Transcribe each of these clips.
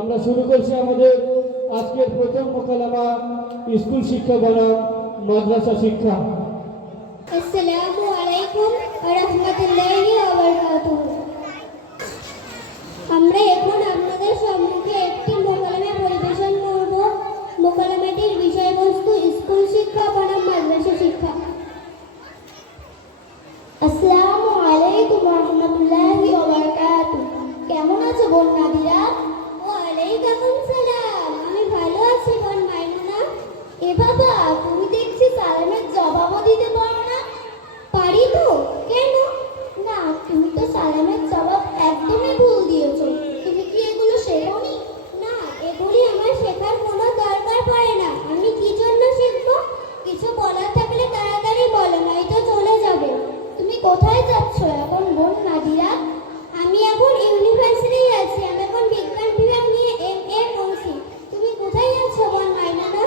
আমরা শুরু করছি আমাদের আজকের প্রথম মোকালামা স্কুল শিক্ষা বনাম মাদ্রাসা শিক্ষা। আমরা এখন আপনাদের সম্মুখে একটি মোকালামা পরিবেশন করব। মোকালামাটির বিষয়বস্তু স্কুল শিক্ষা বনাম মাদ্রাসা শিক্ষা। আসসালামু আলাইকুম ওয়া রাহমাতুল্লাহি ওয়া বারাকাতুহু। কেমন আছো বোন কোথায় যাচ্ছ? এখন বোন নাদিরা, আমি এখন ইউনিভার্সিটি আছি আমি এখন বিজ্ঞান বিভাগ নিয়ে এম এ করছি। তুমি কোথায় যাচ্ছ বোন মাইনানা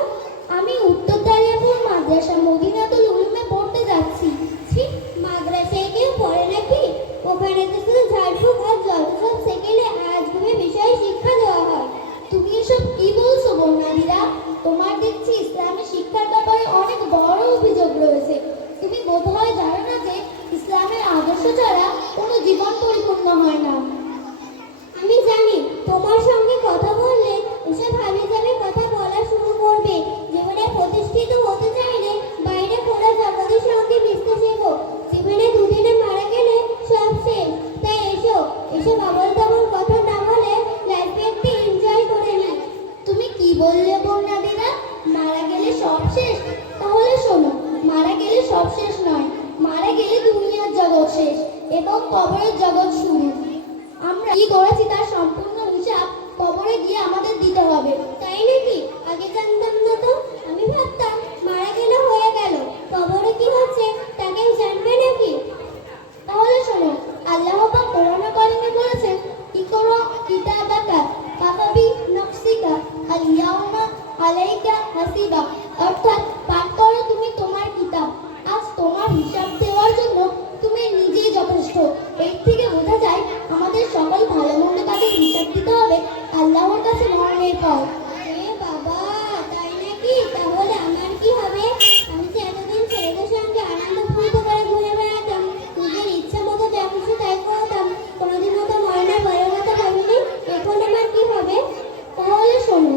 আমি উত্তর দারিয়াপুর, মাদ্রাসা মদিনাতুল উলুমে পড়তে যাচ্ছি। ছি, মাদ্রাসায় কেউ পড়ে নাকি? ওখানে তো শুধু ঝাড়ফুঁক আর জলসব সেকেলে আজগুবি বিষয়ে শিক্ষা দেওয়া হয়। তুমি এসব কি বলছো বন্যাদিরা তোমার দেখছি ইসলামী শিক্ষার ব্যাপারে অনেক বড় অভিযোগ রয়েছে তুমি বোধহয় জানো না যে ইসলামের ছাড়া কোনো জীবন পরিপূর্ণ হয় না। আমি জানি তোমার সঙ্গে কথা বললে এসব হাবি যাবে কথা বলা শুরু করবে। জীবনে প্রতিষ্ঠিত হতে চাইলে বাইরে পড়া জগতের সঙ্গে মিশতে শেখো। জীবনে দুদিনে মারা গেলে সব শেষ। তাই এসো, এসব আবল তাবল কথা না বলে লাইফে একটু এনজয় করে নি তুমি কি বললে বন্যাদিরা মারা গেলে সব শেষ? তাহলে শোনো, মারা গেলে সব শেষ নয়। মারা গেলে দুনিয়ার জগৎ কবরের জগৎ শুরু আমরা কি করেছি তার সম্পূর্ণ হিসাব কবরে গিয়ে আমাদের দিতে হবে। তাই নাকি? আগে জানতাম না তো। আমি ভাবতাম, মারা গেলে হয়ে গেল। কবরে কি হচ্ছে তা জানবে নাকি? তাহলে শোনো, আল্লাহ পাক করোনা করিমে বলেছেন, ইকরো কিতাবাকা কাফাবি নফসিকা আল ইয়াউমা আলাইকা হাসিবা। অর্থাৎ পাঠ করো তুমি তোমার কিতাব। আজ তোমার হিসাব শ্রেষ্ঠ এর থেকে বোঝা যায় আমাদের সকল ভালো মন্দ কাজের হিসাব দিতে হবে, আল্লাহর কাছে মরণের পর বাবা, তাই নাকি? তাহলে আমার কি হবে? আমি যে এতদিন ছেলেদের সঙ্গে আনন্দ ফুল বেড়াতাম, নিজের ইচ্ছা মতো যা তাই করতাম, কোনোদিনও তো ময়নার বড় কথা ভাবিনি। এখন আমার কি হবে? তাহলে শোনো,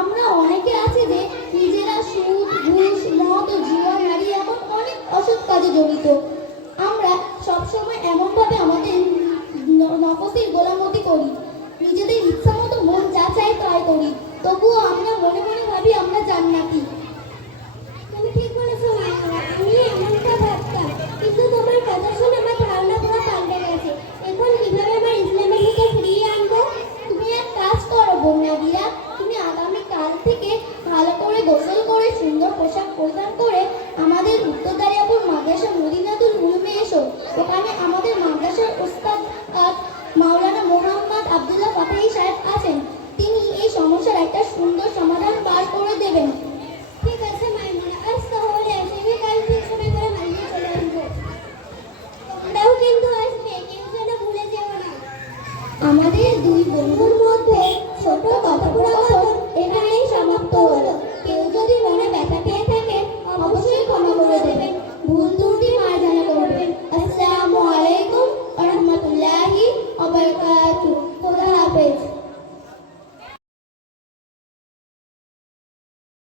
আমরা অনেকে আছে যে নিজেরা সুদ ঘুষ, মদ ও জুয়া অনেক অসৎ কাজে জড়িত। ভাবে আমাদের নফসের গোলামতি করি। নিজেদের ইচ্ছা মতো মন যা চাই তাই করি। তবুও আমরা মনে মনে ভাবি আমরা জান্নাতি। আমাদের দুই বন্ধুর মধ্যে ছোট কথোপকথন এখানেই সমাপ্ত হলো। কেউ যদি মনে ব্যথা পেয়ে থাকে, অবশ্যই ক্ষমা করে দেবেন। ভুল ত্রুটি মার্জনা করবেন আসসালামু আলাইকুম রহমতুল্লাহি অবরকাতু খোদা হাফেজ।